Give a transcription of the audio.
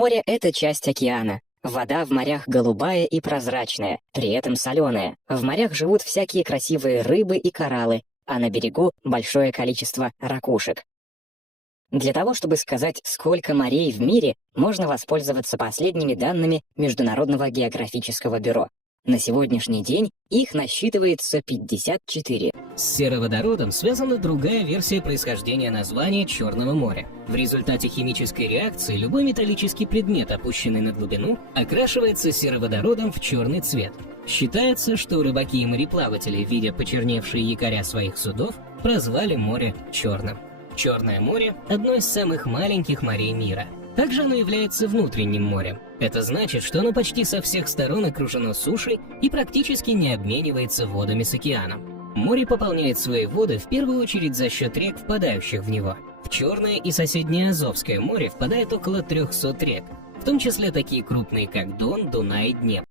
Море — это часть океана. Вода в морях голубая и прозрачная, при этом соленая. В морях живут всякие красивые рыбы и кораллы, а на берегу большое количество ракушек. Для того, чтобы сказать, сколько морей в мире, можно воспользоваться последними данными Международного географического бюро. На сегодняшний день их насчитывается 54. С сероводородом связана другая версия происхождения названия Черного моря. В результате химической реакции любой металлический предмет, опущенный на глубину, окрашивается сероводородом в черный цвет. Считается, что рыбаки и мореплаватели, видя почерневшие якоря своих судов, прозвали море черным. Черное море – одно из самых маленьких морей мира. Также оно является внутренним морем. Это значит, что оно почти со всех сторон окружено сушей и практически не обменивается водами с океаном. Море пополняет свои воды в первую очередь за счет рек, впадающих в него. В Черное и соседнее Азовское море впадает около 300 рек, в том числе такие крупные, как Дон, Дунай и Днепр.